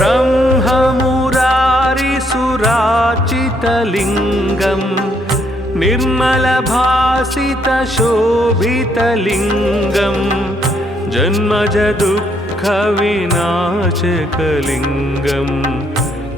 ब्रह्ममुरारिसुराचितलिङ्गं निर्मलभासितशोभितलिङ्गं जन्मजदुःखविनाशकलिङ्गं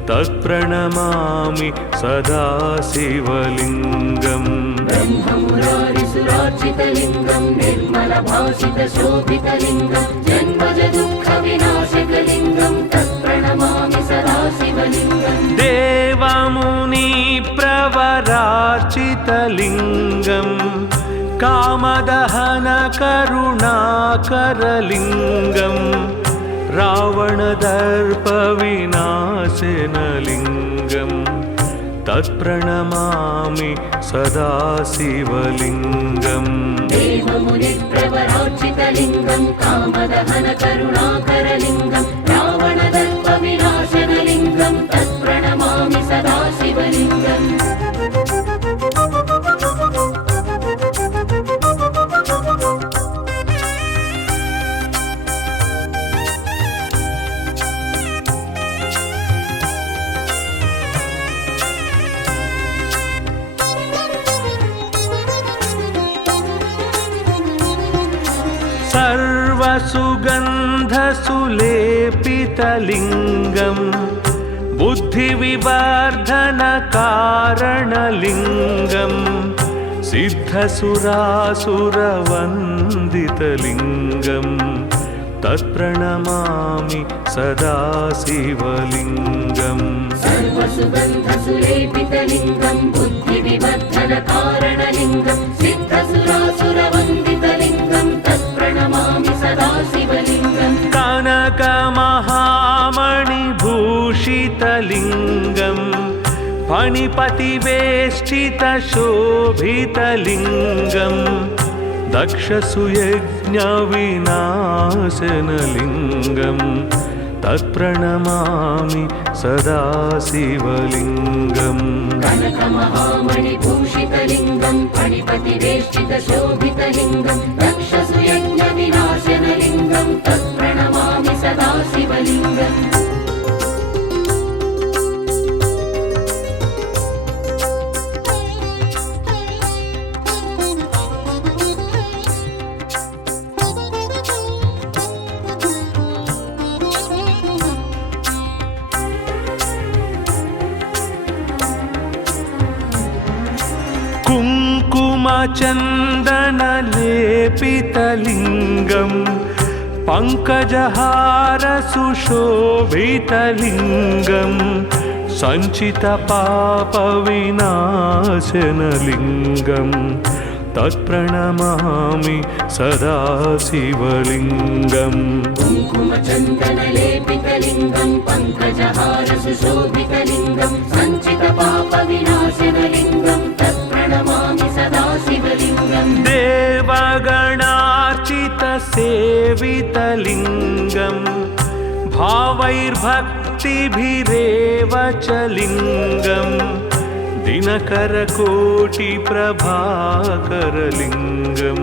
तत्प्रणमामि सदा शिवलिङ्गम्। ब्रह्ममुरारिसुराचितलिङ्गं निर्मलभासितशोभितलिङ्गं जन्मजदुःखविनाशकलिङ्गं तत्प्रणमामि सदा शिवलिङ्गम्। देवमुनिप्रवरार्चितलिङ्गं कामदहनकरुणाकरलिङ्गं रावणदर्पविनाशनलिङ्गं तत्प्रणमामि सदा शिवलिङ्गम्। देवमुनिप्रवरार्चितलिङ्गं कामदहनकरुणाकरलिङ्गं रावणदर्पविनाशनलिङ्गं तत्प्रणमामि सदा शिवलिङ्गम्। सर्वसुगन्धसुलेपितलिङ्गं बुद्धिविवर्धनकारणलिङ्गं सिद्धसुरासुरवन्दितलिङ्गं तत्प्रणमामि सदा शिवलिङ्गम्। सर्वसुगन्धसुलेपितलिङ्गं बुद्धिविवर्धनकारणलिङ्गं सिद्धसुरासुरवन्दितलिङ्गं तत्प्रणमामि सदा शिवलिङ्गम्। कनकमहामणिभूषितलिङ्गं फणिपतिवेष्टितशोभितलिङ्गं दक्षसुयज्ञविनाशनलिङ्गं तत्प्रणमामि सदा शिवलिङ्गम्। कनकमहामणिभूषितलिङ्गं फणिपतिवेष्टितशोभितलिङ्गं दक्षसुयज्ञविनाशनलिङ्गं तत्प्रणमामि सदा शिवलिङ्गम्। कुङ्कुमचन्दनलेपितलिङ्गं पङ्कजहारसुशोभितलिङ्गं सञ्चितपापविनाशनलिङ्गं तत्प्रणमामि सदा शिवलिङ्गम्। कुङ्कुमचन्दनलेपितलिङ्गं पङ्कजहारसुशोभितलिङ्गं सञ्चितपापविनाशनलिङ्गं तत्प्रणमामि सदा शिवलिङ्गम्। देवगणार्चितसेवितलिङ्गं भावैर्भक्तिभिरेव च लिङ्गं दिनकरकोटिप्रभाकरलिङ्गं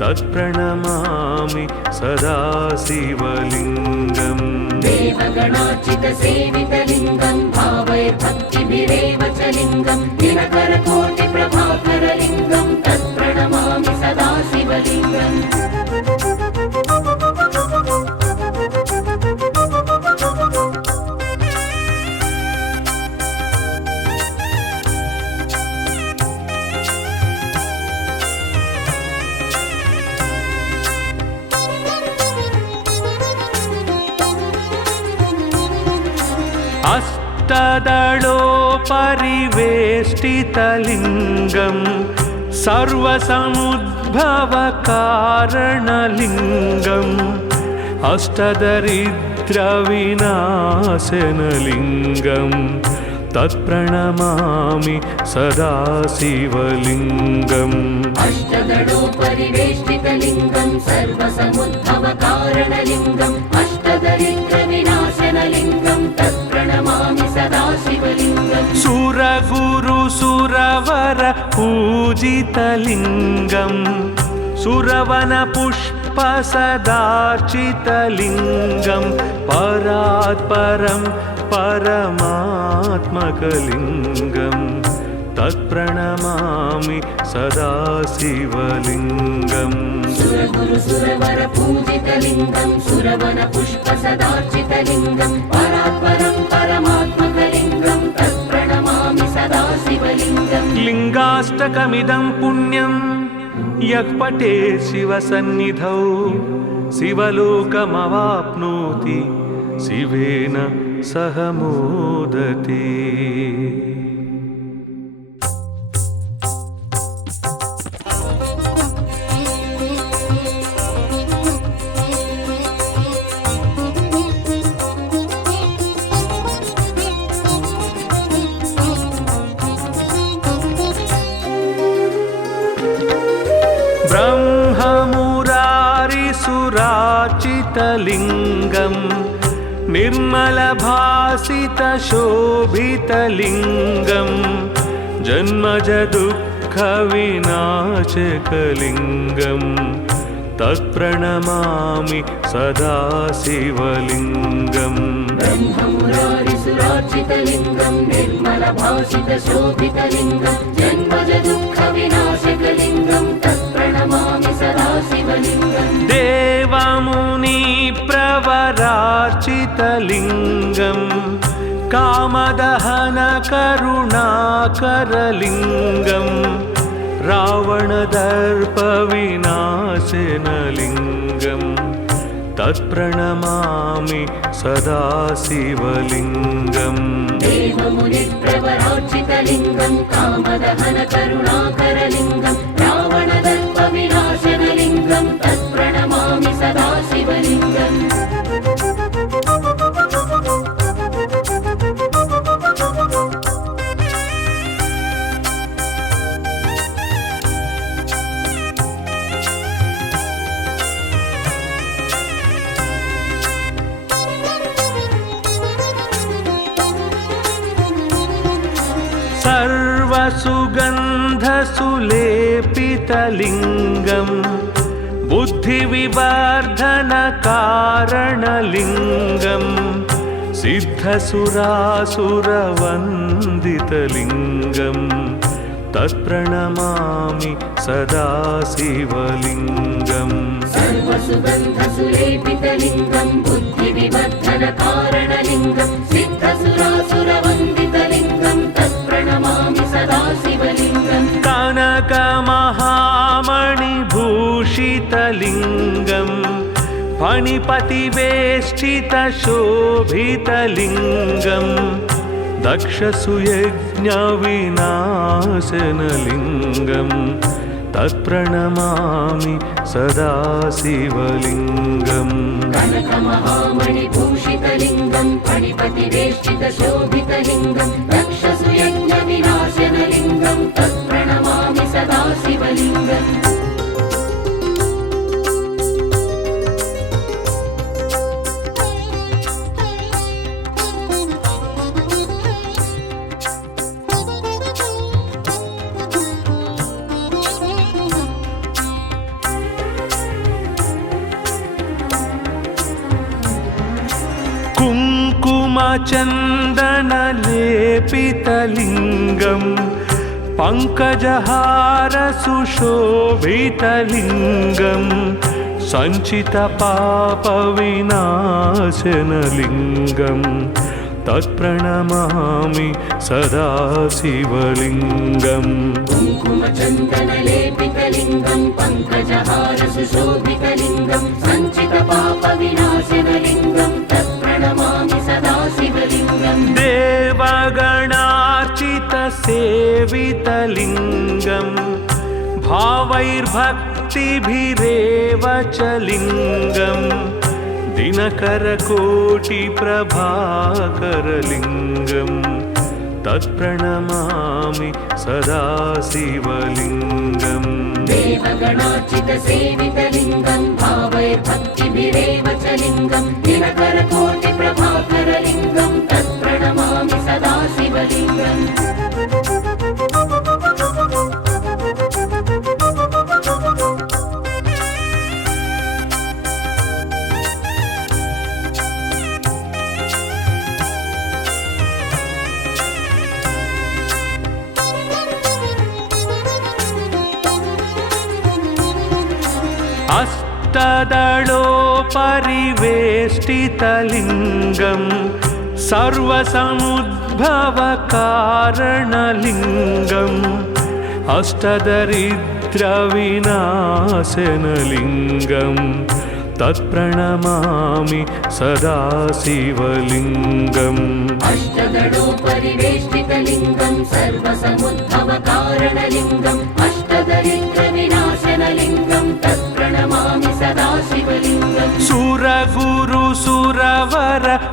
तत्प्रणमामि सदा शिवलिङ्गम्। देवगणार्चितसेवितलिङ्गं भावैर्भक्तिभिरेव च लिङ्गं दिनकरकोटिप्रभाकरलिङ्गं तत्प्रणमामि सदा शिवलिङ्गम्। अष्टदलोपरिवेष्टितलिङ्गं सर्वसमुद्भवकारणलिङ्गम् अष्टदरिद्रविनाशनलिङ्गं तत्प्रणमामि सदा शिवलिङ्गम्। अष्टदलोपरिवेष्टितलिङ्गं सर्वसमुद्भवकारणलिङ्गम् अष्टदरिद्रविनाशनलिङ्गं तत्प्रणमामि सदा शिवलिङ्गम्। सुरगुरुसुरवर पूजितलिङ्गं सुरवनपुष्प रूपसदार्चितलिङ्गं परात् परं परमात्मकलिङ्गं तत्प्रणमामि सदा शिवलिङ्गम् सुरगुरुसुरवर पूजितलिङ्गं सुरवन पुष्पसदार्चितलिङ्गं परात् परं परमात्मकलिङ्गं तत्प्रणमामि सदा शिवलिङ्गम् लिङ्गाष्टकमिदं पुण्यं यः पठेत् शिवसन्निधौ शिवलोकमवाप्नोति शिवेन सह मोदते। ब्रह्ममुरारिसुरार्चितलिङ्गं निर्मलभासितशोभितलिङ्गं जन्मजदुःखविनाशकलिङ्गं तत्प्रणमामि सदा शिवलिङ्गम् ब्रह्ममुरारिसुरार्चितलिङ्गं निर्मलभासितशोभितलिङ्गं जन्मजदुःखविनाशकलिङ्गं तत्प्रणमामि सदा शिवलिङ्गम् देवमुनिप्रवरार्चितलिङ्गं कामदहनकरुणाकरलिङ्गं रावणदर्पविनाशनलिङ्गं तत्प्रणमामि सदा शिवलिङ्गम् देवमुनिप्रवरार्चितलिङ्गं कामदहनकरुणाकरलिङ्गं रावणदर्पविनाशनलिङ्गं तत्प्रणमामि सदा शिवलिङ्गम् सर्वसुगन्धसुलेपितलिङ्गं बुद्धिविवर्धनकारणलिङ्गं सिद्धसुरासुरवन्दितलिङ्गं तत्प्रणमामि सदा शिवलिङ्गम् सर्वसुगन्धसुलेपितलिङ्गं बुद्धिविवर्धनकारणलिङ्गं सिद्धसुरासुरवन्दितलिङ्गं तत्प्रणमामि सदा शिवलिङ्गम् कनकमहामणिभूषितलिङ्गं फणिपतिवेष्टितशोभितलिङ्गं दक्षसुयज्ञविनाशनलिङ्गं तत्प्रणमामि सदा शिवलिङ्गम् कनकमहामणिभूषितलिङ्गं फणिपतिवेष्टितशोभितलिङ्गं दक्षसुयज्ञविनाशनलिङ्गं तत्प्रणमामि सदा शिवलिङ्गम् कुङ्कुमचन्दनलेपितलिङ्गं पङ्कजहारसुशोभितलिङ्गं सञ्चितपापविनाशनलिङ्गं तत्प्रणमामि सदा शिवलिङ्गम् कुङ्कुमचन्दनलेपितलिङ्गं पङ्कजहारसुशोभितलिङ्गं सञ्चितपापविनाशनलिङ्गं तत्प्रणमामि सदा शिवलिङ्गम् देवगणार्चितसेवितलिङ्गं भावैर्भक्तिभिरेव च लिङ्गं दिनकरकोटिप्रभाकरलिङ्गं तत्प्रणमामि सदा शिवलिङ्गम् देवगणार्चितसेवितलिङ्गं भावैर्भक्तिभिरेव च लिङ्गं दिनकरकोटिप्रभाकरलिङ्गं तत्प्रणमामि सदा शिवलिङ्गम् परिवेष्टितलिङ्गं सर्वसमुद्भवकारणलिङ्गम् अष्टदरिद्रविनाशनलिङ्गं तत्प्रणमामि सदा शिवलिङ्गम् अष्टदलोपरिवेष्टितलिङ्गं सर्वसमुद्भवकारणलिङ्गम् अष्टदरिद्रविनाशनलिङ्गं तत्प्रणमामि सदा शिवलिङ्गम् सुरगुरुसुरवर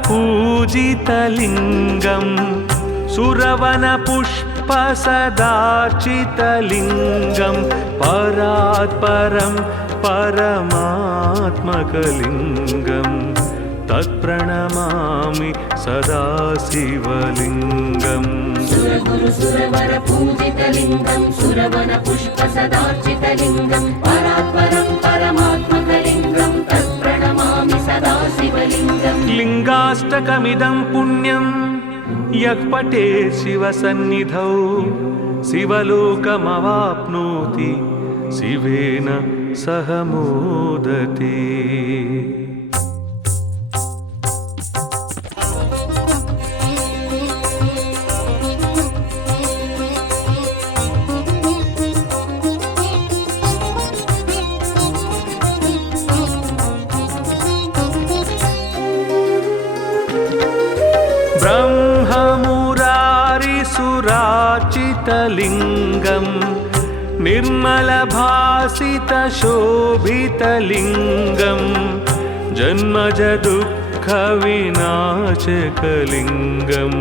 पूजितलिङ्गं सुरवनपुष्पसदार्चितलिङ्गं परात्परं परमात्मकलिङ्गं तत्प्रणमामि सदा शिवलिङ्गम् सुरगुरुसुरवर पूजितलिङ्गं सुरवनपुष्पसदार्चितलिङ्गं परात्परं परमात्मकलिङ्गं तत्प्रणमामि सदा शिवलिङ्गम् लिङ्गाष्टकमिदं पुण्यं यः पठेत् शिवसन्निधौ शिवलोकमवाप्नोति शिवेन सह मोदते। ब्रह्ममुरारिसुरार्चितलिङ्गं निर्मलभासितशोभितलिङ्गं जन्मजदुःखविनाशकलिङ्गं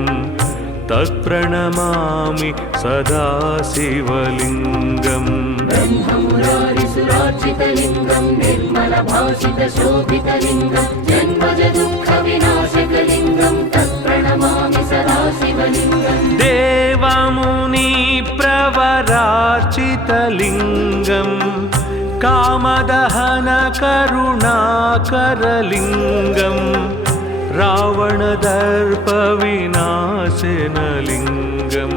तत्प्रणमामि सदा शिवलिङ्गम् ब्रह्ममुरारिसुरार्चितलिङ्गं निर्मलभासितशोभितलिङ्गं जन्मजदुःखविनाशकलिङ्गं तत्प्रणमामि सदा शिवलिङ्गम् देवमुनिप्रवरार्चितलिङ्गं कामदहनकरुणाकरलिङ्गं रावणदर्पविनाशनलिङ्गं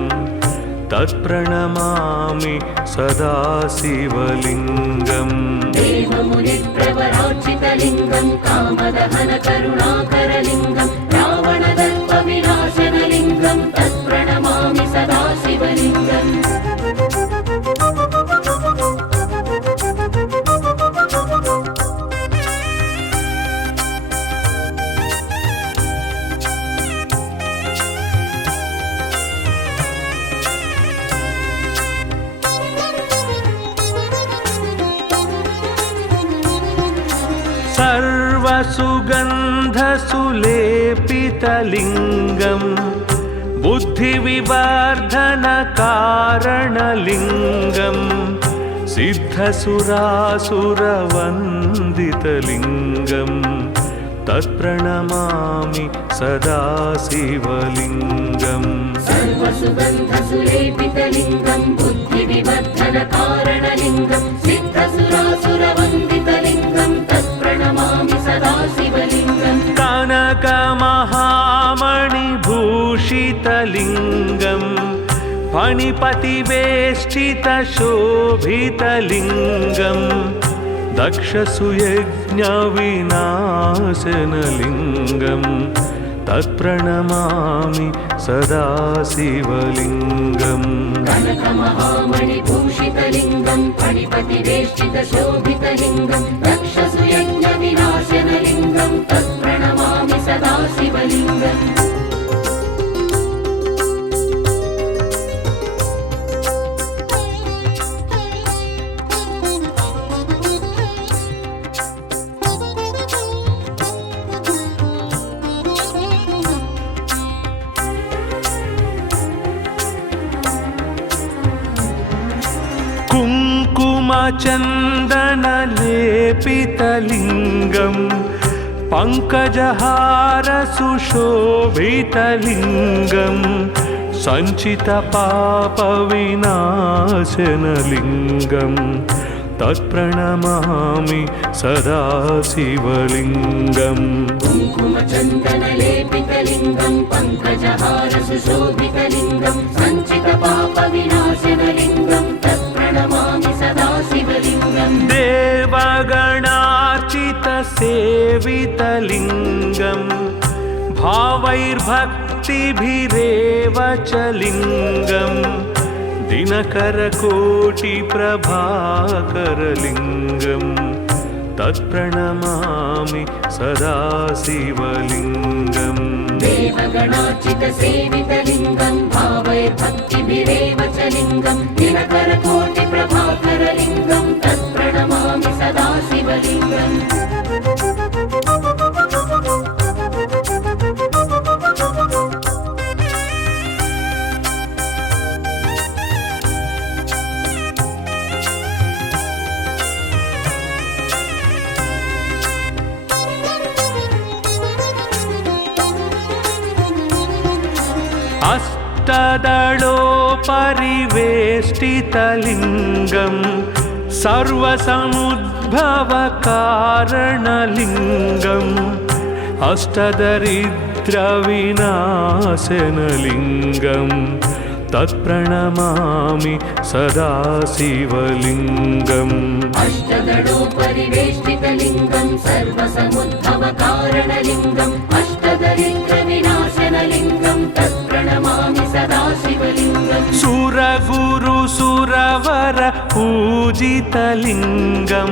तत्प्रणमामि सदा शिवलिङ्गम् देवमुनिप्रवरार्चितलिङ्गं कामदहनकरुणाकरलिङ्गं रावणदर्पविनाशनलिङ्गं तत्प्रणमामि सदा शिवलिङ्गम् सर्वसुगन्धसुलेपितलिङ्गं बुद्धिविवर्धनकारणलिङ्गं सिद्धसुरासुरवन्दितलिङ्गं तत्प्रणमामि सदा शिवलिङ्गम् सर्वसुगन्धसुलेपितलिङ्गं बुद्धिविवर्धनकारणलिङ्गं सिद्धसुरासुरवन्दितलिङ्गं तत्प्रणमामि सदा शिवलिङ्गम् कनकमहामणिभूषितलिङ्गं फणिपतिवेष्टितशोभितलिङ्गं दक्षसुयज्ञविनाशनलिङ्गं तत्प्रणमामि सदा शिवलिङ्गम् कनकमहामणिभूषितलिङ्गं फणिपतिवेष्टितशोभितलिङ्गं दक्षसुयज्ञविनाशनलिङ्गं तत्प्रणमामि सदा शिवलिङ्गम् कुङ्कुमचन्दनलेपितलिङ्गं पङ्कजहारसुशोभितलिङ्गं सञ्चितपापविनाशनलिङ्गं तत्प्रणमामि सदा शिवलिङ्गम् कुङ्कुमचन्दनलेपितलिङ्गं पङ्कजहारसुशोभितलिङ्गं सञ्चितपापविनाशनलिङ्गं तत्प्रणमामि सदा शिवलिङ्गम् देवगणार्चित सेवितलिङ्गं भावैर्भक्तिभिरेव च लिङ्गं दिनकरकोटिप्रभाकरलिङ्गं तत्प्रणमामि सदा शिवलिङ्गम् देवगणार्चितसेवितलिङ्गं भावैर्भक्तिभिरेव च लिङ्गं दिनकरकोटिप्रभाकरलिङ्गं तत्प्रणमामि सदा शिवलिङ्गम् अष्टदलोपरिवेष्टितलिङ्गं सर्वसमुद्भवकारणलिङ्गम् अष्टदरिद्रविनाशनलिङ्गं तत्प्रणमामि सदा शिवलिङ्गम् अष्टदलोपरिवेष्टितलिङ्गं सर्वसमुद्भवकारणलिङ्गम् अष्टदरिद्रविनाशनलिङ्गं तत्प्रणमामि सदा शिवलिङ्गम् सुरगुरुसुरवर पूजितलिङ्गं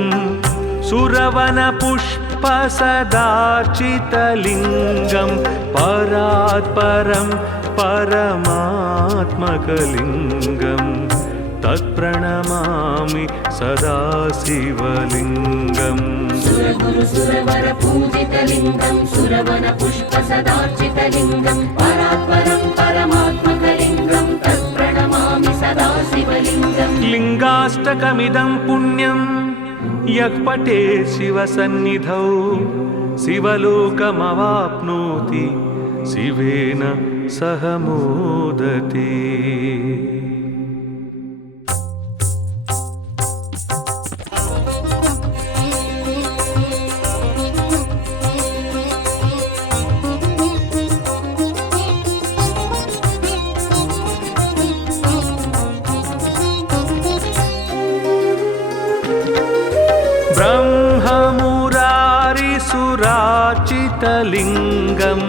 सुरवनपुष्पसदार्चितलिङ्गं परात्परं परमात्मकलिङ्गं तत्प्रणमामि सदा शिवलिङ्गम् सुरगुरुसुरवर पूजितलिङ्गं सुरवनपुष्पसदार्चितलिङ्गं परात्परं परमात्मकलिङ्गं तत्प्रणमामि सदा शिवलिङ्गम् लिङ्गाष्टकमिदं पुण्यं यः पठेत् शिवसन्निधौ शिवलोकमवाप्नोति शिवेन सह मोदते। ब्रह्ममुरारिसुरार्चितलिङ्गं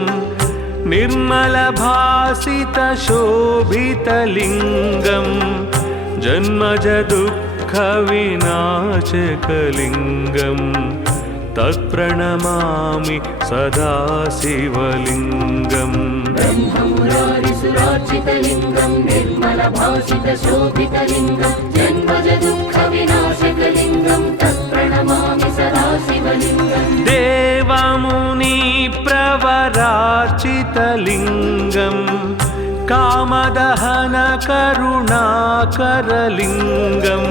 निर्मलभासितशोभितलिङ्गं जन्मजदुःखविनाशकलिङ्गं तत्प्रणमामि सदा शिवलिङ्गम् ब्रह्ममुरारिसुरार्चितलिङ्गं निर्मलभासितशोभितलिङ्गं जन्मजदुःखविनाशकलिङ्गं तत्प्रणमामि सदा शिवलिङ्गम् देवमुनिप्रवरार्चितलिङ्गं कामदहनकरुणाकरलिङ्गं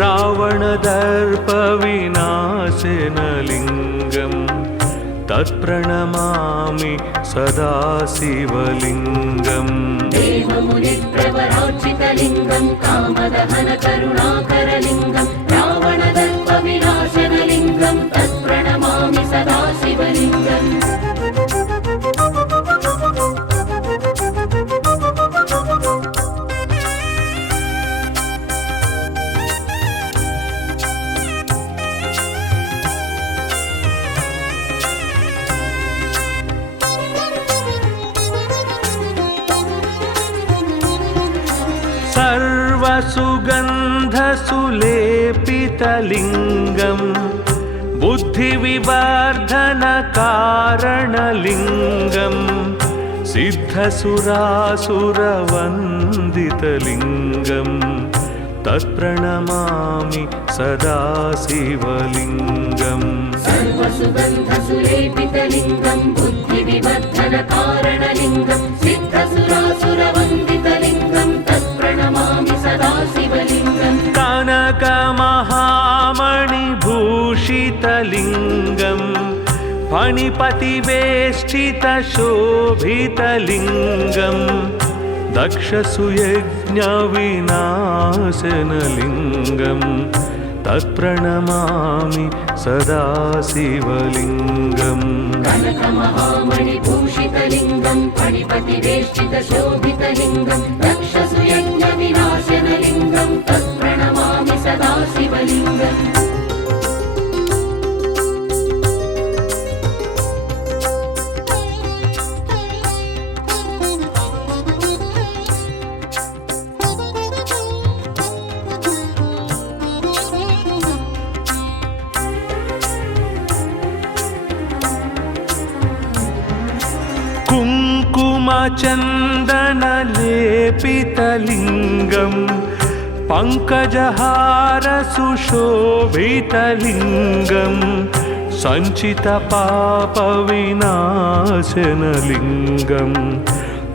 रावणदर्पविनाशनलिङ्गं तत्प्रणमामि सदा शिवलिङ्गम् देवमुनिप्रवरार्चितलिङ्गं कामदहनकरुणाकरलिङ्गं रावणदर्पविनाशनलिङ्गं तत्प्रणमामि सदा शिवलिङ्गम् सर्वसुगन्धसुलेपितलिङ्गं बुद्धिविवर्धनकारणलिङ्गं सिद्धसुरासुरवन्दितलिङ्गं तत्प्रणमामि सदा शिवलिङ्गम् सर्वसुगन्धसुलेपितलिङ्गं बुद्धिविवर्धनकारणलिङ्गं सिद्धसुरासुरवन्दितलिङ्गं तत्प्रणमामि सदा शिवलिङ्गम् कनकमहामणिभूषितलिङ्गं फणिपतिवेष्टितशोभितलिङ्गं दक्षसुयज्ञविनाशनलिङ्गं तत्प्रणमामि सदा शिवलिङ्गम् कनकमहामणिभूषितलिङ्गं फणिपतिवेष्टितशोभितलिङ्गं दक्षसुयज्ञविनाशनलिङ्गं तत्प्रणमामि सदा शिवलिङ्गम् कुङ्कुमचन्दनलेपितलिङ्गं पङ्कजहारसुशोभितलिङ्गं सञ्चितपापविनाशनलिङ्गं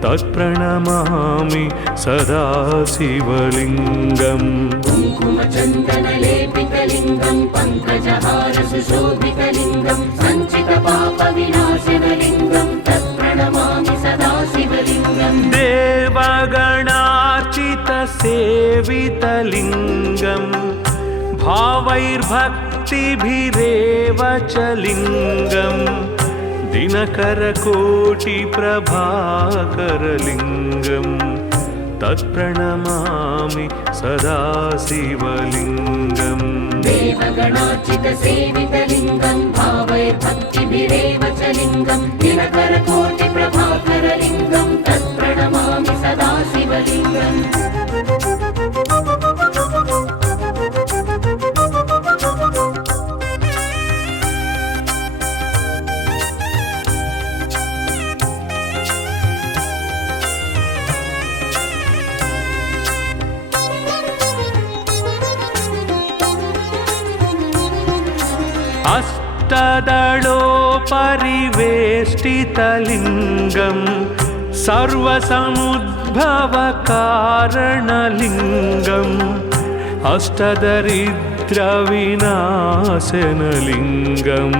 तत्प्रणमामि सदा शिवलिङ्गम् कुङ्कुमचन्दनलेपितलिङ्गं पङ्कजहारसुशोभितलिङ्गं सञ्चितपापविनाशनलिङ्गं तत्प्रणमामि सदा शिवलिङ्गम् देवगणार्चितसेवितलिङ्गं भावैर्भक्तिभिरेव च लिङ्गं दिनकरकोटिप्रभाकरलिङ्गं तत्प्रणमामि सदा शिवलिङ्गम् देवगणार्चितसेवितलिङ्गं भावैर्भक्तिभिरेव च लिङ्गं दिनकरकोटिप्रभाकरलिङ्गं तत्प्रणमामि सदा शिवलिङ्गम् अष्टदलोपरिवेष्टितलिङ्गं सर्वसमुद्भवकारणलिङ्गम् अष्टदरिद्रविनाशनलिङ्गं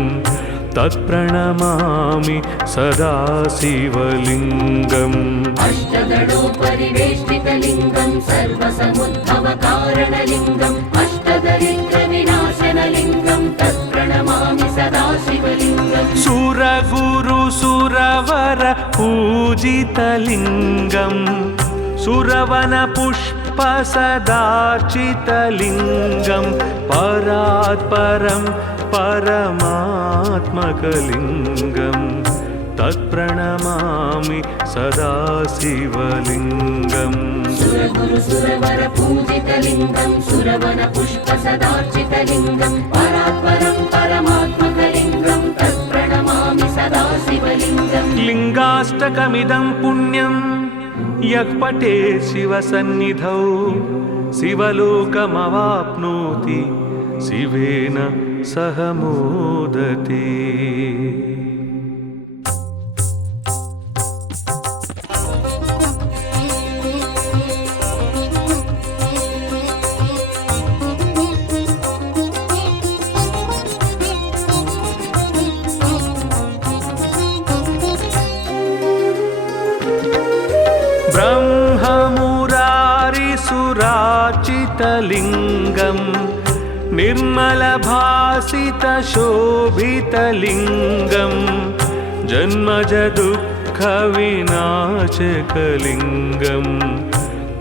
तत्प्रणमामि सदा शिवलिङ्गम् अष्टदलोपरिवेष्टितलिङ्गं सर्वसमुद्भवकारणलिङ्गम् अष्टदरिद्रविनाशनलिङ्गं तत्प्रणमामि सदा शिवलिङ्गम् सुरगुरुसुरवर पूजितलिङ्गं सुरवनपुष्पसदार्चितलिङ्गं परात्परं परमात्मकलिङ्गं तत्प्रणमामि सदा शिवलिङ्गम् सुरगुरुसुरवर पूजितलिङ्गं सुरवनपुष्पसदार्चितलिङ्गं परात्परं परमात्मकलिङ्गं तत्प्रणमामि सदा शिवलिङ्गम् लिङ्गाष्टकमिदं पुण्यं यः पठेत् शिवसन्निधौ शिवलोकमवाप्नोति शिवेन सह मोदते। ब्रह्ममुरारिसुरार्चितलिङ्गं निर्मलभासितशोभितलिङ्गं जन्मजदुःखविनाशकलिङ्गं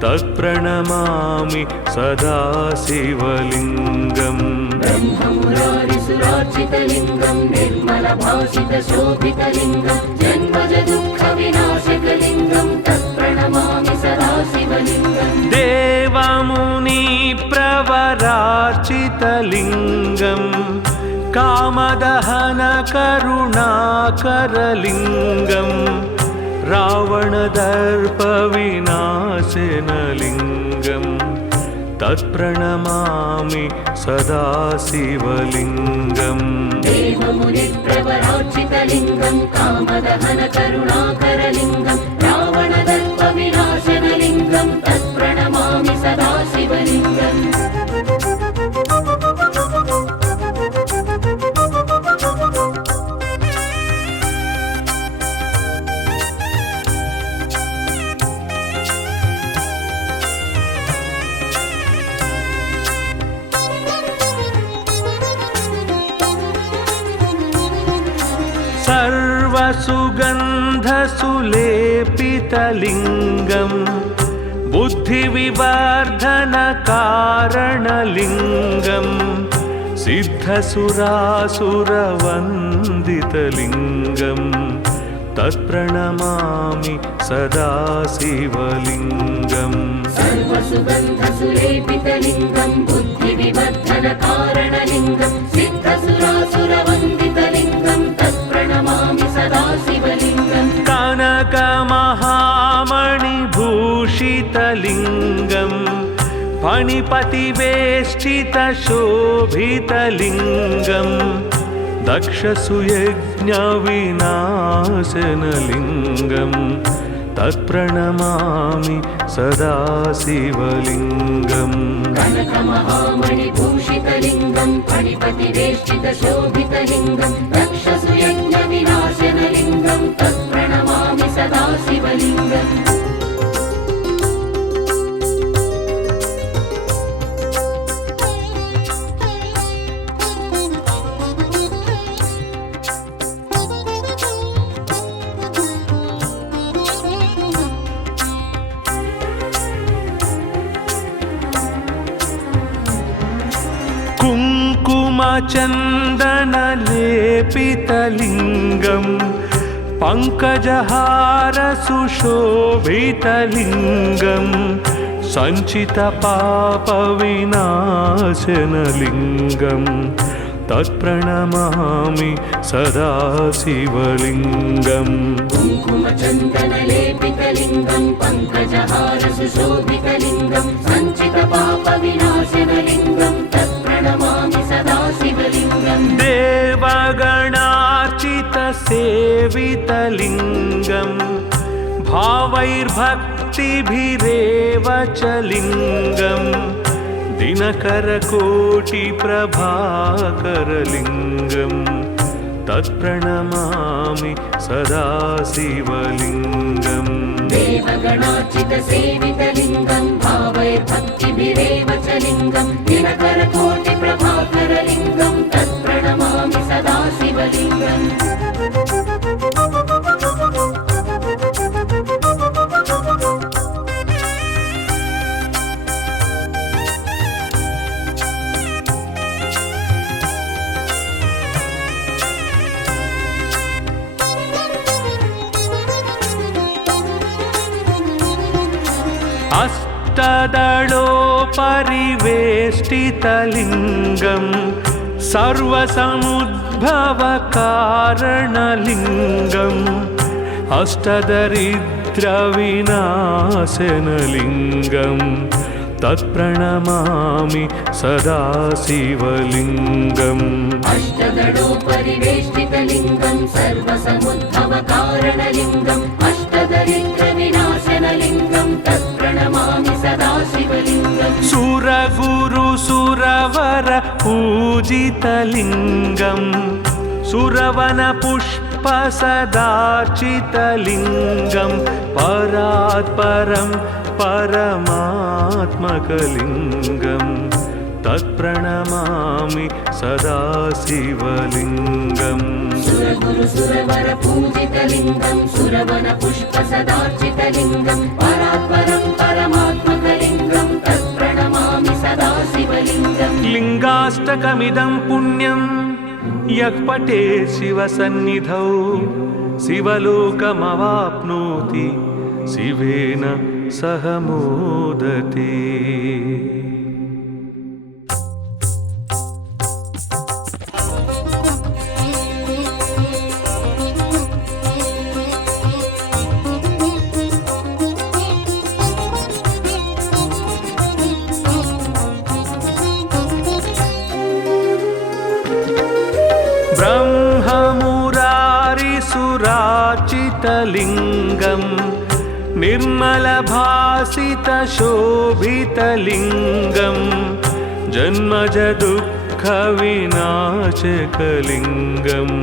तत्प्रणमामि सदा शिवलिङ्गम् ब्रह्ममुरारिसुरार्चितलिङ्गं निर्मलभासितशोभितलिङ्गं जन्मजदुःखविनाशकलिङ्गं तत्प्रणमामि सदा शिवलिङ्गम् देवमुनिप्रवरार्चितलिङ्गं कामदहनकरुणाकरलिङ्गं रावणदर्पविनाशनलिङ्गं तत्प्रणमामि सदा शिवलिङ्गम् देवमुनिप्रवरार्चितलिङ्गं कामदहनकरुणाकरलिङ्गं रावणदर्पविनाशनलिङ्गं तत्प्रणमामि सदा शिवलिङ्गम् सर्वसुगन्धसुलेपितलिङ्गं बुद्धिविवर्धनकारणलिङ्गं सिद्धसुरासुरवन्दितलिङ्गं तत्प्रणमामि सदा शिवलिङ्गम् सर्वसुगन्धसुलेपितलिङ्गं बुद्धिविवर्धनकारणलिङ्गं सिद्धसुरासुरवन्दितलिङ्गं तत्प्रणमामि सदा शिवलिङ्गम् कनकमहा शोभितलिङ्गम् फणिपतिवेष्टितशोभितलिङ्गम् दक्षसुयज्ञविनाशनलिङ्गम् तत्प्रणमामि सदा शिवलिङ्गम् कनकमहामणिभूषितलिङ्गम् फणिपतिवेष्टितशोभितलिङ्गम् दक्षसुयज्ञविनाशनलिङ्गम् तत्प्रणमामि सदा शिवलिङ्गम् कुङ्कुमचन्दनलेपितलिङ्गम् पङ्कजहारसुशोभितलिङ्गम् सञ्चितपापविनाशनलिङ्गम् तत्प्रणमामि सदा शिवलिङ्गम् कुङ्कुमचन्दनलेपितलिङ्गम् पङ्कजहारसुशोभितलिङ्गम् सञ्चितपापविनाशनलिङ्गम् तत्प्रणमामि सदा शिवलिङ्गम् देवगणार्चितसेवितलिङ्गम् भावैर्भक्तिभिरेव च लिङ्गम् दिनकरकोटिप्रभाकरलिङ्गम् तत्प्रणमामि सदा शिवलिङ्गम् देवगणार्चितसेवितलिङ्गम् भावैर्भक्तिभिरेव च लिङ्गम् दिनकरकोटिप्रभाकरलिङ्गम् तत्प्रणमामि सदा शिवलिङ्गम् अष्टदलोपरिवेष्टितलिङ्गम् सर्वसमुद्भवकारणलिङ्गम् अष्टदरिद्रविनाशनलिङ्गम् तत्प्रणमामि सदा शिवलिङ्गम् अष्टदलोपरिवेष्टितलिङ्गम् सर्वसमुद्भवकारणलिङ्गम् अष्टदरिद्रविनाशनलिङ्गम् तत्प्रणमामि सदा शिवलिङ्गम् सुरगुरुसुरवर पूजितलिङ्गम् सुरवनपुष्पसदार्चितलिङ्गम् परात्परं परमात्मकलिङ्गम् तत्प्रणमामि सदा शिवलिङ्गम् सुरगुरुसुरवर पूजितलिङ्गम् सुरवनपुष्पसदार्चितलिङ्गम् परात्परं परमात्मकलिङ्गम् तत्प्रणमामि सदा शिवलिङ्गम् लिङ्गाष्टकमिदं पुण्यं यः पठेत् शिवसन्निधौ शिवलोकमवाप्नोति शिवेन सह मोदते ब्रह्ममुरारिसुरार्चितलिङ्गम् निर्मलभासितशोभितलिङ्गम् जन्मजदुःखविनाशकलिङ्गम्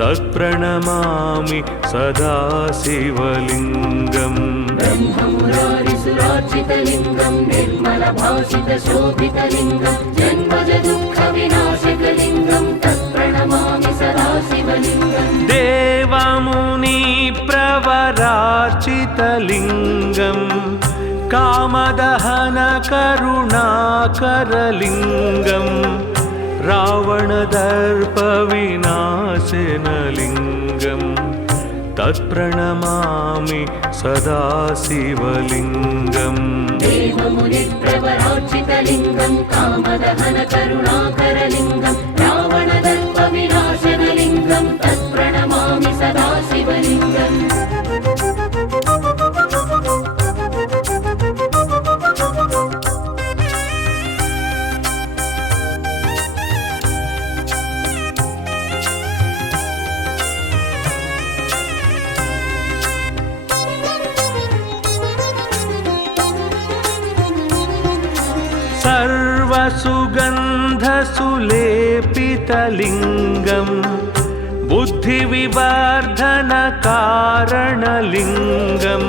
तत्प्रणमामि सदा शिवलिङ्गम् ब्रह्ममुरारिसुरार्चितलिङ्गम् निर्मलभासितशोभितलिङ्गम् जन्मजदुःखविनाशकलिङ्गम् तत्प्रणमामि सदा शिवलिङ्गम् देवमुनिप्रवरार्चितलिङ्गम् कामदहनकरुणाकरलिङ्गम् रावणदर्पविनाशनलिङ्गम् तत्प्रणमामि सदा शिवलिङ्गम् देवमुनिप्रवरार्चितलिङ्गम् कामदहनकरुणाकरलिङ्गम् रावणदर्पविनाशनलिङ्गम् तत्प्रणमामि सदा शिवलिङ्गम् सुगन्धसुलेपितलिङ्गं बुद्धिविवर्धनकारणलिङ्गं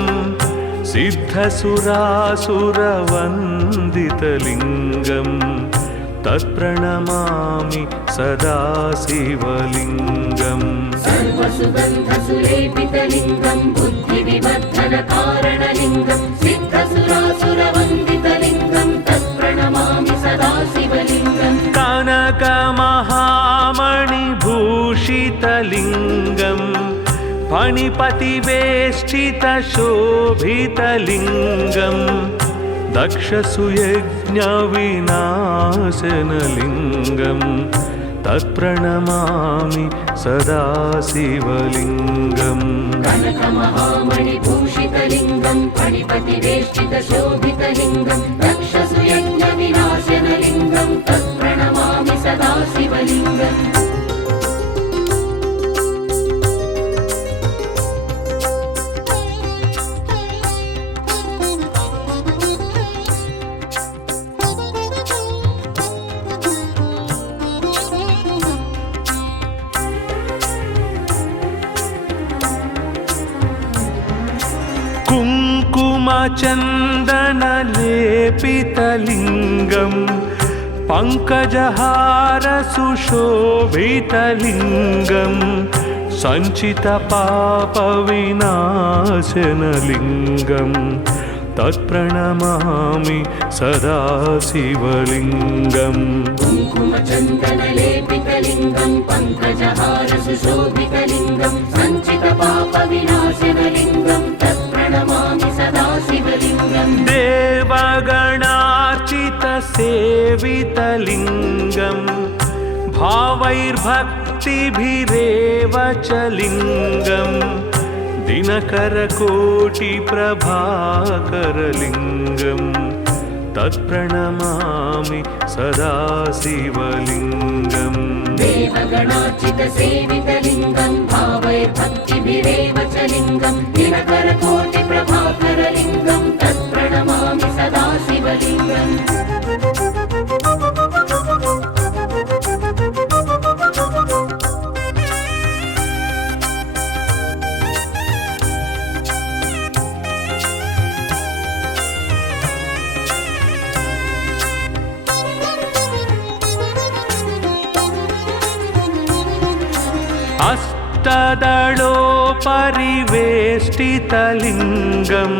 सिद्धसुरासुरवन्दितलिङ्गं तत्प्रणमामि सदा शिवलिङ्गम् सर्वसुगन्धसुलेपितलिङ्गं बुद्धिविवर्धनकारणलिङ्गं सिद्धसुरासुरवन्दितलिङ्गं तत्प्रणमामि सदा शिवलिङ्गम् कनकमहामणिभूषितलिङ्गं फणिपतिवेष्टितशोभितलिङ्गं दक्षसुयज्ञविनाशनलिङ्गं तत्प्रणमामि सदा शिवलिङ्गम् कनकमहामणिभूषितलिङ्गं फणिपतिवेष्टितशोभितलिङ्गं दक्षसुयज्ञविनाशनलिङ्गं तत्प्रणमामि सदा शिवलिङ्गम् कुङ्कुमचन्दनलेपितलिङ्गं पङ्कजहारसुशोभितलिङ्गं सञ्चितपापविनाशनलिङ्गं तत्प्रणमामि सदा शिवलिङ्गम् कुङ्कुमचन्दनलेपितलिङ्गं पङ्कजहारसुशोभितलिङ्गं सञ्चितपापविनाशनलिङ्गं तत्प्रणमामि सदा शिवलिङ्गम् देवगणार्चितसेवितलिङ्गं भावैर्भक्तिभिरेव च लिङ्गं दिनकरकोटिप्रभाकरलिङ्गं तत्प्रणमामि सदा शिवलिङ्गम् देवगणार्चितसेवितलिङ्गं भावैर्भक्तिभिरेव च लिङ्गं दिनकरकोटिप्रभाकरलिङ्गं तत्प्रणमामि सदा शिवलिङ्गम् अष्टदलोपरिवेष्टितलिङ्गं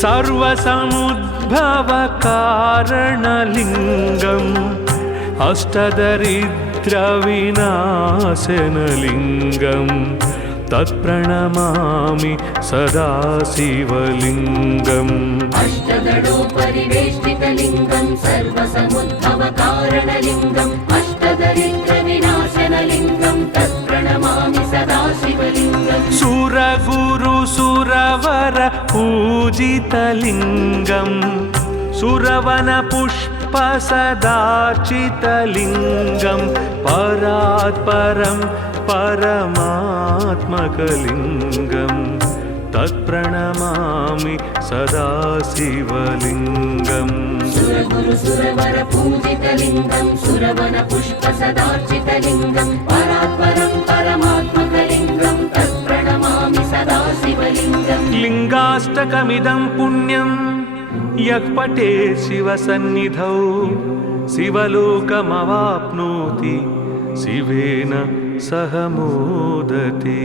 सर्वसमुद्भवकारणलिङ्गं अष्टदरिद्रविनाशनलिङ्गं तत्प्रणमामि सदा शिवलिङ्गम् अष्टदलोपरिवेष्टितलिङ्गं सर्वसमुद्भवकारणलिङ्गम् अष्टदरिद्रविनाशनलिङ्गं तत्प्रणमामि सदा शिवलिङ्गम् सुरगुरुसुरवर पूजितलिङ्गं सुरवनपुष्पसदार्चितलिङ्गं परात्परं परमात्मकलिङ्गं तत्प्रणमामि सदा शिवलिङ्गम् सुरगुरुसुरवर पूजितलिङ्गं सुरवनपुष्पसदार्चितलिङ्गं परात्परं परमात्मकलिङ्गं तत्प्रणमामि सदा शिवलिङ्गम् लिङ्गाष्टकमिदं पुण्यं यः पठेत् शिवसन्निधौ शिवलोकमवाप्नोति शिवेन सह मोदते।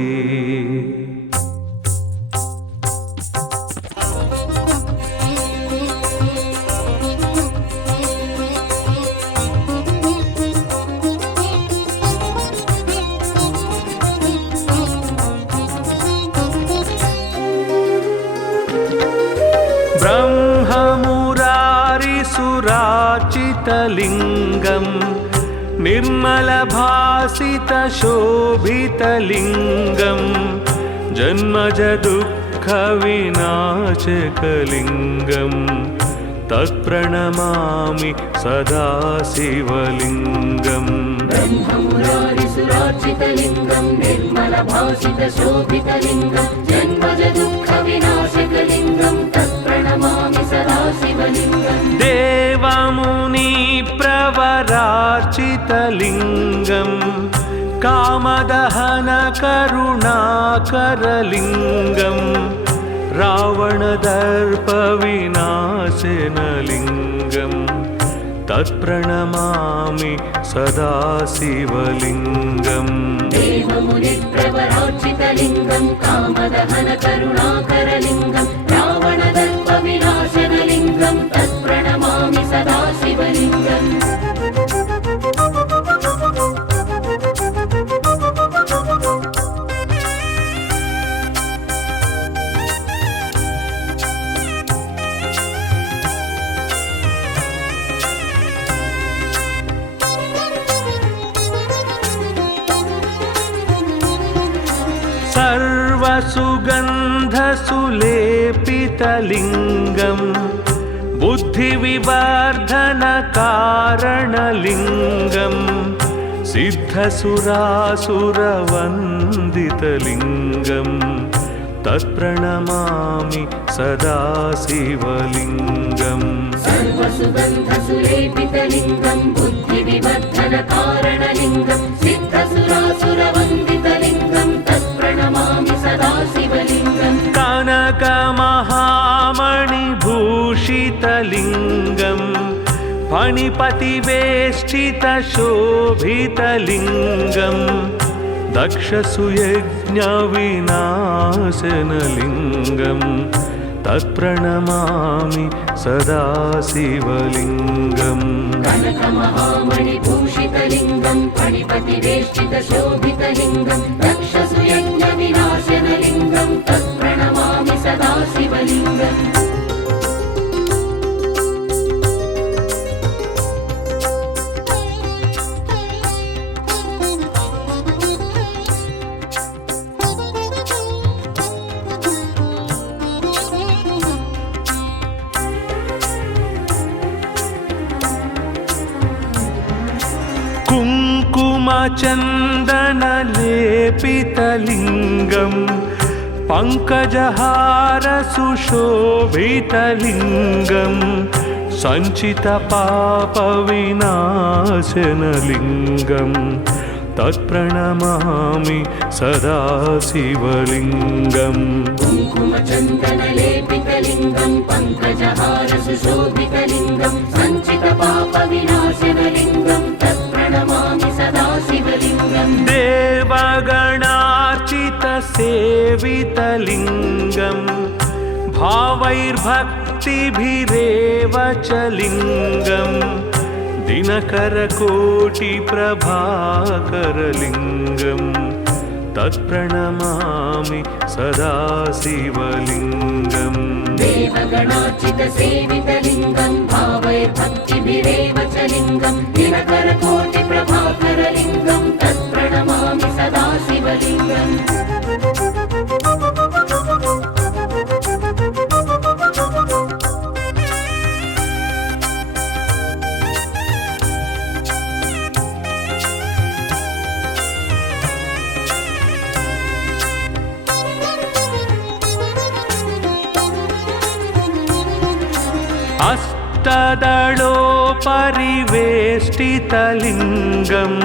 ब्रह्ममुरारिसुराचितलिङ्गं निर्मलभासितशोभितलिङ्गं जन्मजदुःखविनाशकलिङ्गं तत्प्रणमामि सदा शिवलिङ्गम् ब्रह्ममुरारिसुराचितलिङ्गं निर्मलभासितशोभितलिङ्गं जन्मजदुःखविनाशकलिङ्गं तत्प्रणमामि सदा सदाशिवलिङ्गम् देवमुनिप्रवरार्चितलिङ्गम् कामदहनकरुणाकरलिङ्गम् रावणदर्पविनाशनलिङ्गम् तत्प्रणमामि सदा शिवलिङ्गम् देवमुनिप्रवरार्चितलिङ्गम् कामदहनकरुणाकरलिङ्गम् रावणदर्पविनाशनलिङ्गम् तत्प्रणमामि सदा शिवलिङ्गम् सर्वसुगन्धसुलेपितलिङ्गम् बुद्धिविवर्धनकारणलिङ्गम् सिद्धसुरासुरवन्दितलिङ्गम् तत्प्रणमामि सदा शिवलिङ्गम् सर्वसुगन्धसुलेपितलिङ्गम् बुद्धिविवर्धनकारणलिङ्गम् सिद्धसुरासुरवन्दितलिङ्गम् तत्प्रणमामि सदा शिवलिङ्गम् कनकमहामणिभूषितलिङ्गम् फणिपतिवेष्टितशोभितलिङ्गम् दक्षसुयज्ञविनाशनलिङ्गम् तत्प्रणमामि सदा शिवलिङ्गम् कनकमहामणिभूषितलिङ्गम् फणिपतिवेष्टितशोभितलिङ्गम् दक्षसुयज्ञविनाशनलिङ्गम् तत्प्रणमामि सदा शिवलिङ्गम् कुङ्कुमचन्दनलेपितलिङ्गम् पङ्कजहारसुशोभितलिङ्गम् सञ्चितपापविनाशनलिङ्गम् तत्प्रणमामि सदा शिवलिङ्गम् कुङ्कुमचन्दनलेपितलिङ्गम् पङ्कजहारसुशोभितलिङ्गम् सञ्चितपापविनाशनलिङ्गम् तत्प्रणमामि सदा शिवलिङ्गम् देवगणार्चितसेवितलिङ्गम् भावैर्भक्तिभिरेव च लिङ्गम् दिनकरकोटिप्रभाकरलिङ्गम् तत्प्रणमामि सदा शिवलिङ्गम् देवगणार्चितसेवितलिङ्गम् भावैर्भक्तिभिरेव च लिङ्गम् दिनकरकोटिप्रभाकरलिङ्गम् तत्प्रणमामि सदा शिवलिङ्गम् अष्टदलोपरिवेष्टितलिङ्गम्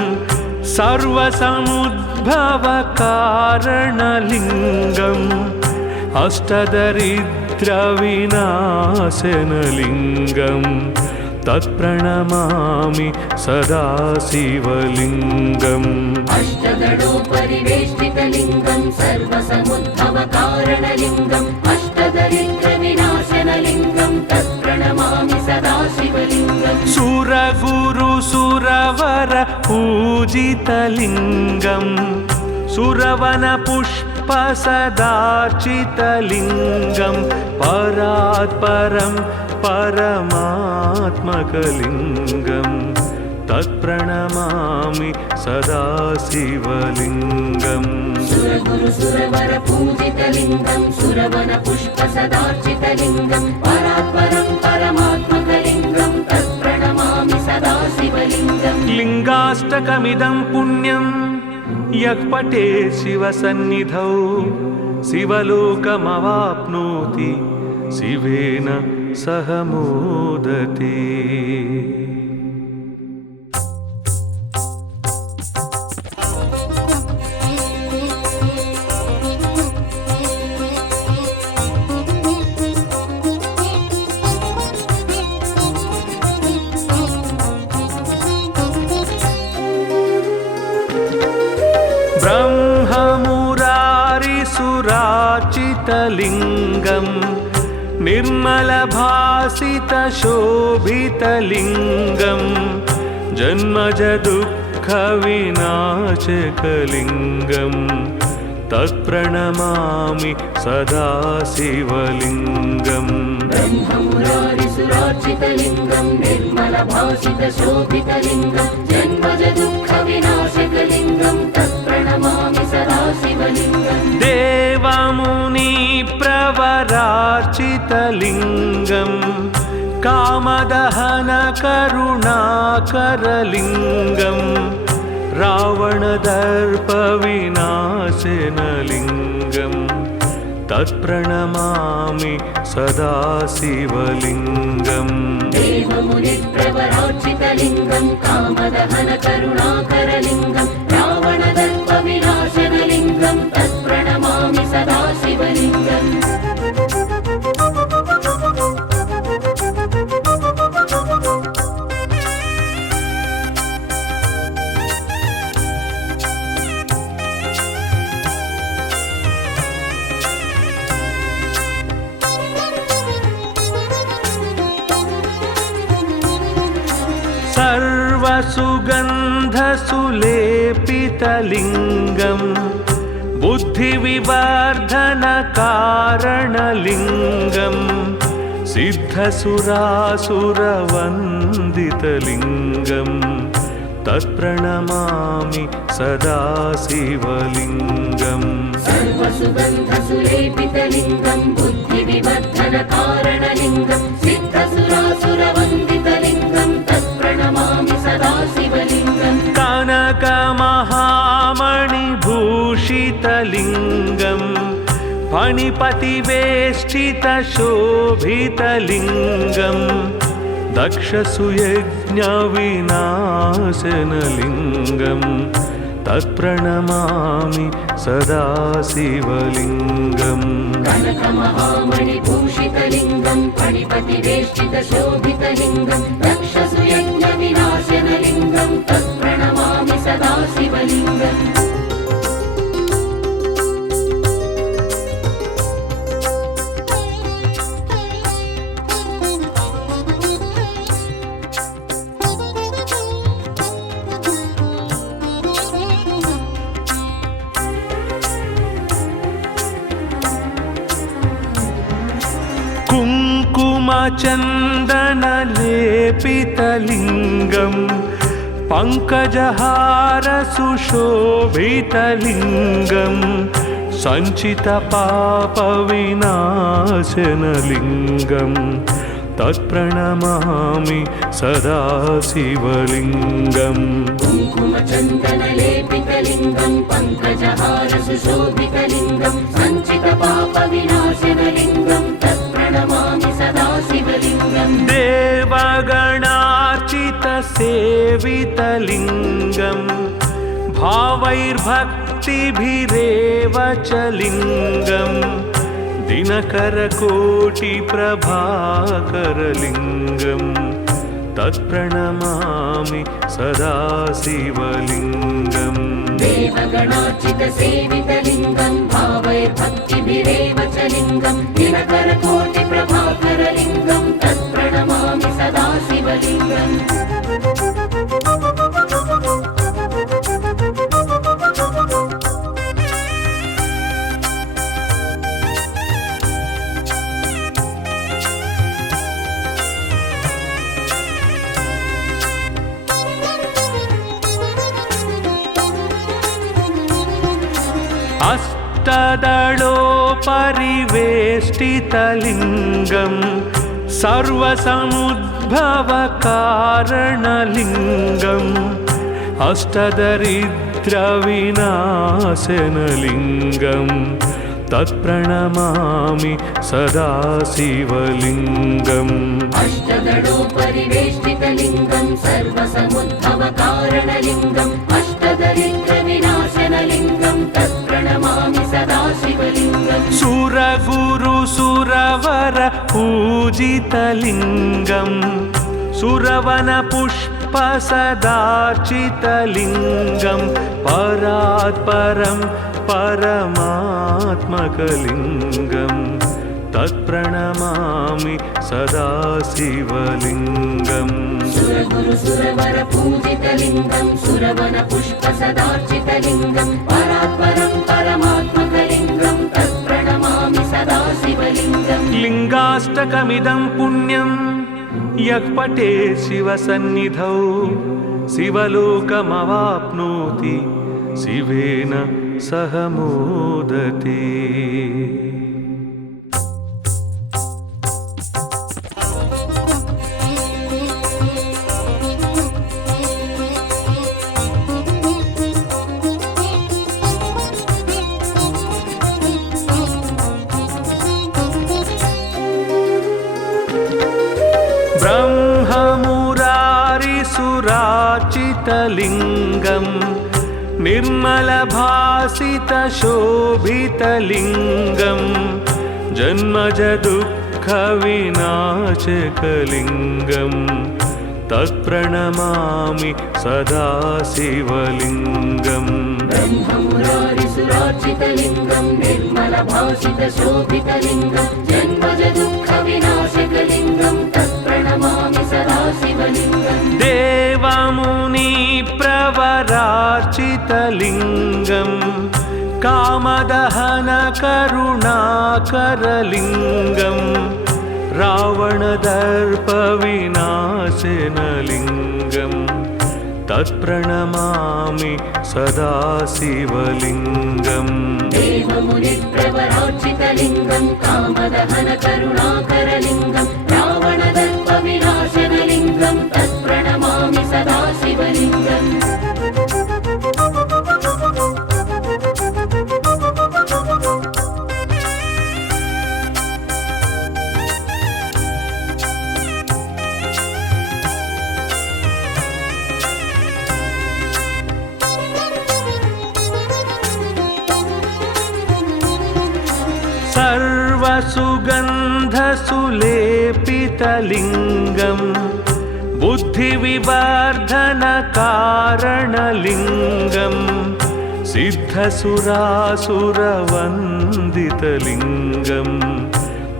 सर्वसमुद्भवकारणलिङ्गम् अष्टदरिद्रविनाशनलिङ्गम् तत्प्रणमामि सदा शिवलिङ्गम् अष्टदलोपरिवेष्टितलिङ्गम् सर्वसमुद्भवकारणलिङ्गम् अष्टदरिद्रविनाशनलिङ्गम् तत्प्रणमामि सदा शिवलिङ्गम् सुरगुरुसुरवर पूजितलिङ्गम् सुरवनपुष्पसदार्चितलिङ्गम् परात्परं परमात्मकलिङ्गम् तत्प्रणमामि सदा शिवलिङ्गम् सुरगुरुसुरवर पूजितलिङ्गम् सुरवनपुष्पसदार्चितलिङ्गम् परात्परं परमात्मकलिङ्गम् तत्प्रणमामि सदा शिवलिङ्गम् लिङ्गाष्टकमिदं पुण्यं यः पठेत् शिवसन्निधौ शिवलोकमवाप्नोति शिवेन सह मोदते। ब्रह्ममुरारिसुराचितलिङ्गं निर्मलभासितशोभितलिङ्गं जन्मजदुःखविनाशकलिङ्गं तत्प्रणमामि सदा शिवलिङ्गम्। ब्रह्ममुरारिसुराचितलिङ्गं निर्मलभासितशोभितलिङ्गं जन्मजदुःखविनाशकलिङ्गं तत्प्रणमामि सदा शिवलिङ्गम्। देवमुनिप्रवरार्चितलिङ्गं कामदहनकरुणाकरलिङ्गं रावणदर्पविनाशनलिङ्गं तत्प्रणमामि सदा शिवलिङ्गम्। देवमुनिप्रवरार्चितलिङ्गं कामदहनकरुणाकरलिङ्गं रावणदर्पविनाशनलिङ्गं तत्प्रणमामि सदा शिवलिङ्गम्। सर्वसुगन्धसुलेपितलिङ्गं बुद्धिविवर्धनकारणलिङ्गं सिद्धसुरासुरवन्दितलिङ्गं तत्प्रणमामि सदा शिवलिङ्गम्। सर्वसुगन्धसुलेपितलिङ्गं बुद्धिविवर्धनकारणलिङ्गं सिद्धसुरासुरवन्दितलिङ्गं तत्प्रणमामि सदा शिवलिङ्गम्। कनकमहामणिभूषितलिङ्गं फणिपतिवेष्टितशोभितलिङ्गं दक्षसुयज्ञविनाशनलिङ्गं तत्प्रणमामि सदा शिवलिङ्गम्। कनकमहामणिभूषितलिङ्गं फणिपतिवेष्टितशोभितलिङ्गं दक्षसुयज्ञविनाशनलिङ्गं तत्प्रणमामि सदा शिवलिङ्गम्। कुङ्कुमचन्दनलेपितलिङ्गं पङ्कजहारसुशोभितलिङ्गं सञ्चितपापविनाशनलिङ्गं तत्प्रणमामि सदा शिवलिङ्गम्। कुङ्कुमचन्दनलेपितलिङ्गं पङ्कजहारसुशोभितलिङ्गं सञ्चितपापविनाशनलिङ्गं तत्प्रणमामि सदा शिवलिङ्गम्। देवगणार्चितसेवितलिङ्गं भावैर्भक्तिभिरेव च लिङ्गं दिनकरकोटिप्रभाकरलिङ्गं तत्प्रणमामि सदा शिवलिङ्गम्। देवगणार्चितसेवितलिङ्गं भावैर्भक्तिभिरेव च लिङ्गं दिनकरकोटिप्रभाकरलिङ्गं तत्प्रणमामि सदा शिवलिङ्गम्। अष्टदलोपरिवेष्टितलिङ्गं सर्वसमुद्भवकारणलिङ्गं अष्टदरिद्रविनाशनलिङ्गं तत्प्रणमामि सदा शिवलिङ्गम् अष्टदलोपरिवेष्टितलिङ्गं सर्वसमुद्भवकारणलिङ्गम् अष्टदरिद्रविनाशनलिङ्गं तत्प्रणमामि सदा शिवलिङ्गम् सुरगुरु सुरवर पूजितलिङ्गम् सुरवन पुष्प सदार्चितलिङ्गं परात् परं परमात्मकलिङ्गं तत्प्रणमामि सदा शिवलिङ्गम् सुरगुरु सुरवर पूजितलिङ्गं सुरवन पुष्प सदार्चितलिङ्गं परात् परं परमात्मकलिङ्गं तत्प्रणमामि सदा शिवलिङ्गम् लिङ्गाष्टकमिदं पुण्यं यः पठेत् शिवसन्निधौ शिवलोकमवाप्नोति शिवेन सह मोदते। ब्रह्ममुरारिसुरार्चितलिङ्गं निर्मलभासितशोभितलिङ्गं जन्मजदुःखविनाशकलिङ्गं तत्प्रणमामि सदा शिवलिङ्गम् ब्रह्ममुरारिसुरार्चितलिङ्गं निर्मलभासितशोभितलिङ्गं जन्मजदुःखविनाशकलिङ्गं तत्प्रणमामि सदा शिवलिङ्गम् देवमुनिप्रवरार्चितलिङ्गं कामदहनकरुणाकरलिङ्गं रावणदर्पविनाशनलिङ्गं तत्प्रणमामि सदा शिवलिङ्गम् देवमुनिप्रवरार्चितलिङ्गं कामदहनकरुणाकरलिङ्गं रावणदर्पविनाशनलिङ्गं तत्प्रणमामि सदा शिवलिङ्गम् सर्वसुगन्धसुलेपितलिङ्गं बुद्धिविवर्धनकारणलिङ्गं सिद्धसुरासुरवन्दितलिङ्गं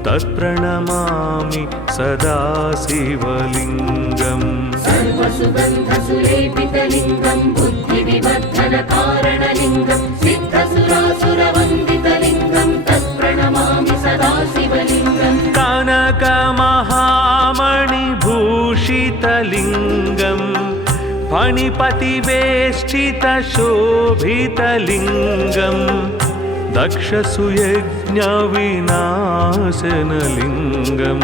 तत्प्रणमामि सदा शिवलिङ्गम् सर्वसुगन्धसुलेपितलिङ्गं बुद्धिविवर्धनकारणलिङ्गं सिद्धसुरासुरवन्दितलिङ्गं तत्प्रणमामि सदा शिवलिङ्गम् कनकमहामणिभूषितलिङ्गं फणिपतिवेष्टितशोभितलिङ्गं दक्षसुयज्ञविनाशनलिङ्गं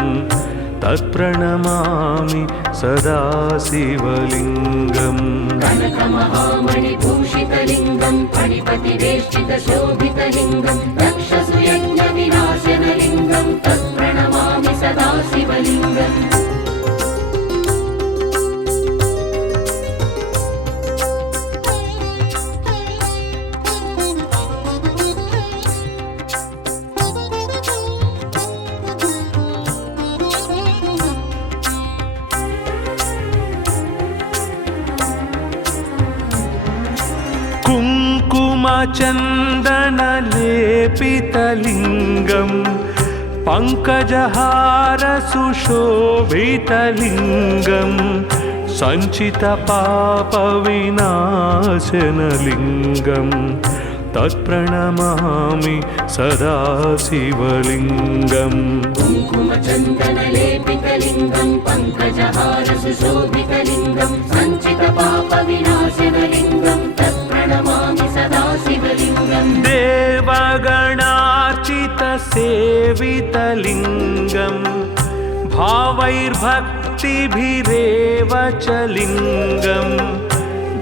तत्प्रणमामि सदा शिवलिङ्गम् कनकमहामणिभूषितलिङ्गं फणिपतिवेष्टितशोभितलिङ्गं दक्षसुयज्ञविनाशनलिङ्गं तत्प्रणमामि सदा शिवलिङ्गम् कुङ्कुमचन्दनलेपितलिङ्गं पङ्कजहारसुशोभितलिङ्गं सञ्चितपापविनाशनलिङ्गं तत्प्रणमामि सदा शिवलिङ्गम् कुङ्कुमचन्दनलेपितलिङ्गं पङ्कजहारसुशोभितलिङ्गं सञ्चितपापविनाशनलिङ्गं तत्प्रणमामि सदा शिवलिङ्गम् देवगणार्चितसेवितलिङ्गं भावैर्भक्तिभिरेव च लिङ्गं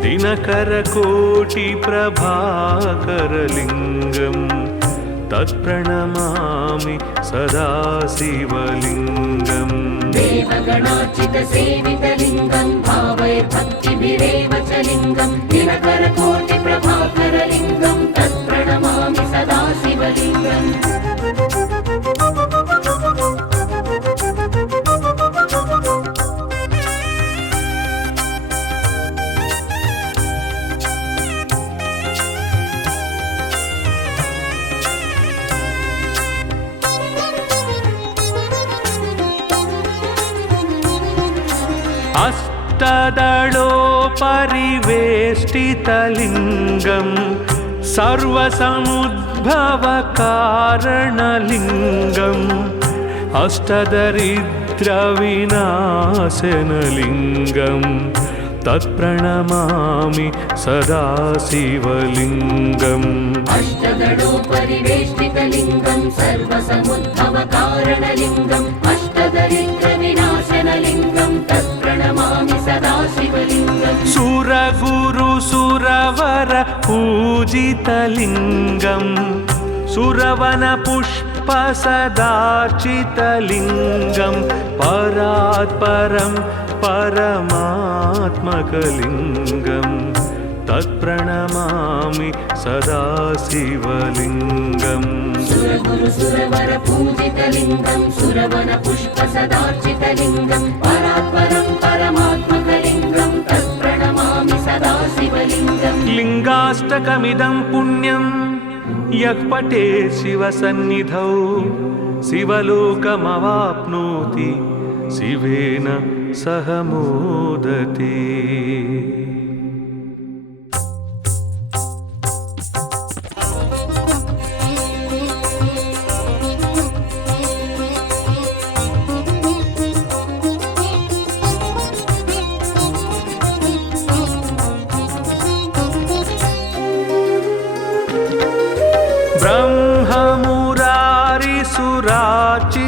दिनकरकोटिप्रभाकरलिङ्गं तत्प्रणमामि सदा शिवलिङ्गम् देवगणार्चितसेवितलिङ्गं भावैर्भक्तिभिरेव च लिङ्गं दिनकरकोटिप्रभाकरलिङ्गं तत्प्रणमामि सदा शिवलिङ्गम् अष्टदलोपरिवेष्टितलिङ्गं सर्वसमुद्भवकारणलिङ्गम् अष्टदरिद्रविनाशनलिङ्गं तत्प्रणमामि सदा शिवलिङ्गम् अष्टदलोपरिवेष्टितलिङ्गं सर्वसमुद्भवकारणलिङ्गम् अष्टदरिद्रविनाशनलिङ्गं तत्प्रणमामि सदा शिवलिङ्गम् सुरगुरुसुरवर पूजितलिङ्गं सुरवनपुष्पसदार्चितलिङ्गं परात्परं परमात्मकलिङ्गं तत्प्रणमामि सदा शिवलिङ्गम् सुरगुरुसुरवर पूजितलिङ्गं सुरवनपुष्पसदार्चितलिङ्गं परात्परं परमात्मकलिङ्गं तत्प्रणमामि सदा शिवलिङ्गम् लिङ्गाष्टकमिदं पुण्यं यः पठेत् शिवसन्निधौ शिवलोकमवाप्नोति शिवेन सह मोदते।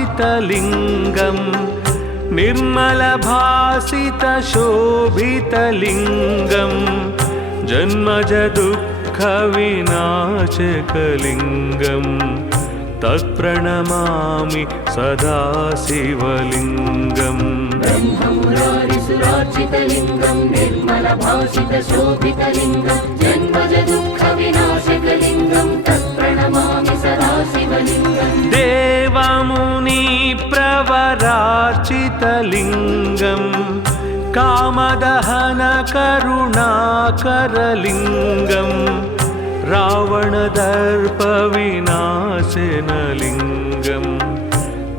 ब्रह्ममुरारिसुरार्चितलिङ्गं निर्मलभासितशोभितलिङ्गं जन्मजदुःखविनाशकलिङ्गं तत्प्रणमामि सदा शिवलिङ्गम् ब्रह्ममुरारिसुरार्चितलिङ्गं निर्मलभासितशोभितलिङ्गं जन्मजदुःखविनाशकलिङ्गं तत्प्रणमामि सदा शिवलिङ्गम् देवमुनिप्रवरार्चितलिङ्गं कामदहनकरुणाकरलिङ्गं रावणदर्पविनाशनलिङ्गं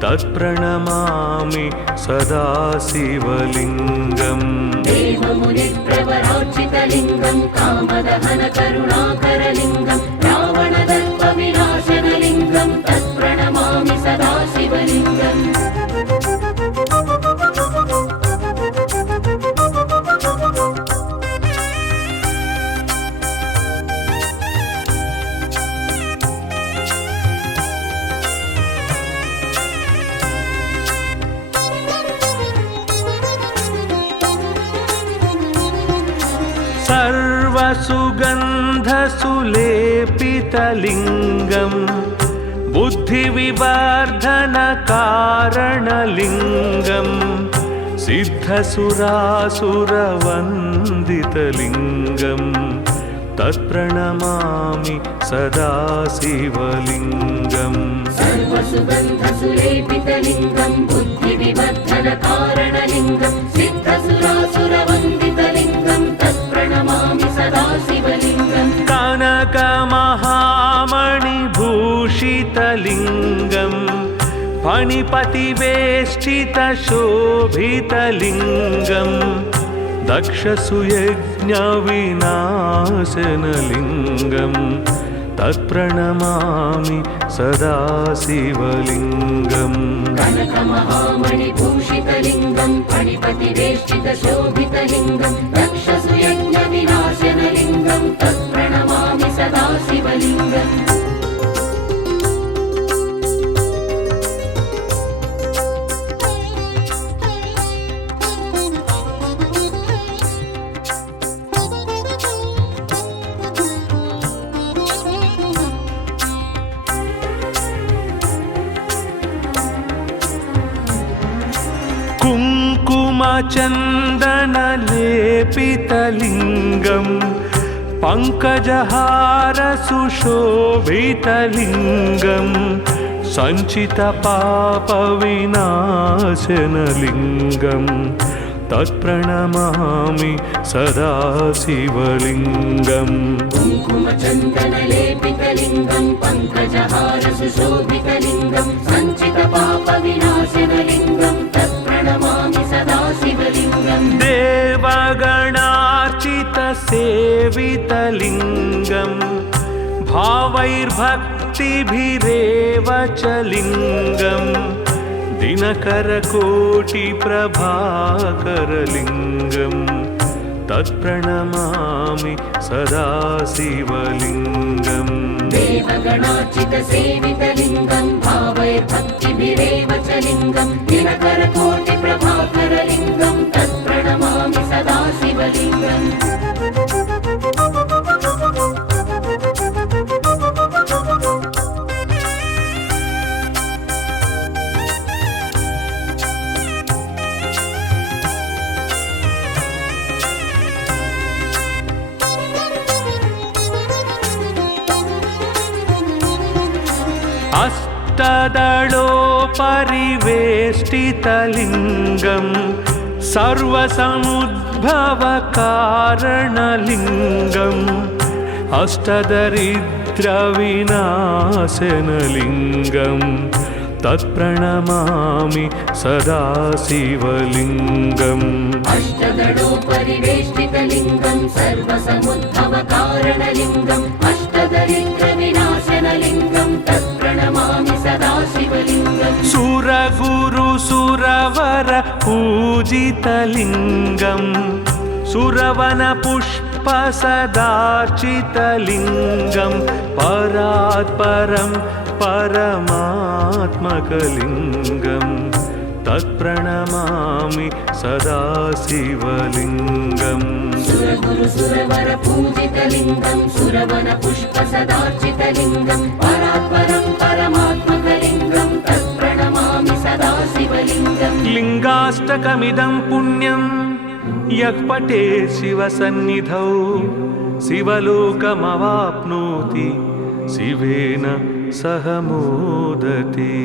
तत्प्रणमामि सदा शिवलिङ्गम् देवमुनिप्रवरार्चितलिङ्गं कामदहनकरुणाकरलिङ्गं रावणदर्पविनाशनलिङ्गं तत्प्रणमामि सदा शिवलिङ्गम् सर्वसुगन्धसुलेपितलिङ्गं बुद्धिविवर्धनकारणलिङ्गं सिद्धसुरासुरवन्दितलिङ्गं तत्प्रणमामि सदा शिवलिङ्गम् सर्वसुगन्धसुलेपितलिङ्गं बुद्धिविवर्धनकारणलिङ्गं सिद्धसुरासुरवन्दितलिङ्गं तत्प्रणमामि सदा शिवलिङ्गम् कनकमहामणिभूषितलिङ्गं फणिपतिवेष्टितशोभितलिङ्गं दक्षसुयज्ञविनाशनलिङ्गं तत्प्रणमामि सदा शिवलिङ्गम् कनकमहामणिभूषितलिङ्गं फणिपतिवेष्टितशोभितलिङ्गं दक्षसुयज्ञविनाशनलिङ्गं तत्प्रणमामि सदा शिवलिङ्गम् कुङ्कुमचन्दनलेपितलिङ्गं पङ्कजहारसुशोभितलिङ्गं सञ्चितपापविनाशनलिङ्गं तत्प्रणमामि सदा शिवलिङ्गम् कुङ्कुमचन्दनलेपितलिङ्गं पङ्कजहारसुशोभितलिङ्गं सञ्चितपापविनाशनलिङ्गं तत्प्रणमामि सदा शिवलिङ्गम् देवगणार्चितसेवितलिङ्गं भावैर्भक्तिभिरेव च लिङ्गं दिनकरकोटिप्रभाकरलिङ्गं तत्प्रणमामि सदा शिवलिङ्गम् देवगणार्चितसेवितलिङ्गं भावैर्भक्तिभिरेव च लिङ्गं दिनकरकोटिप्रभाकरलिङ्गं तत्प्रणमामि सदा शिवलिङ्गम् अष्टदलोपरिवेष्टितलिङ्गं सर्वसमुद्भवकारणलिङ्गम् अष्टदरिद्रविनाशनलिङ्गं तत्प्रणमामि सदा शिवलिङ्गम् अष्टदलोपरिवेष्टितलिङ्गं सर्वसमुद्भवकारणलिङ्गम् अष्टदरिद्रविनाशनलिङ्गं तत्प्रणमामि सदा शिवलिङ्गम् सुरगुरुसुरवर पूजितलिङ्गं सुरवनपुष्पसदार्चितलिङ्गं परात्परं परमात्मकलिङ्गं तत्प्रणमामि सदा शिवलिङ्गम् सुरगुरुसुरवर पूजितलिङ्गं सुरवनपुष्पसदार्चितलिङ्गं परात्परं परमात्मकलिङ्गं तत्प्रणमामि सदा शिवलिङ्गम् लिङ्गाष्टकमिदं पुण्यं यः पठे शिवसन्निधौ शिवलोकमवाप्नोति शिवेन सह मोदते।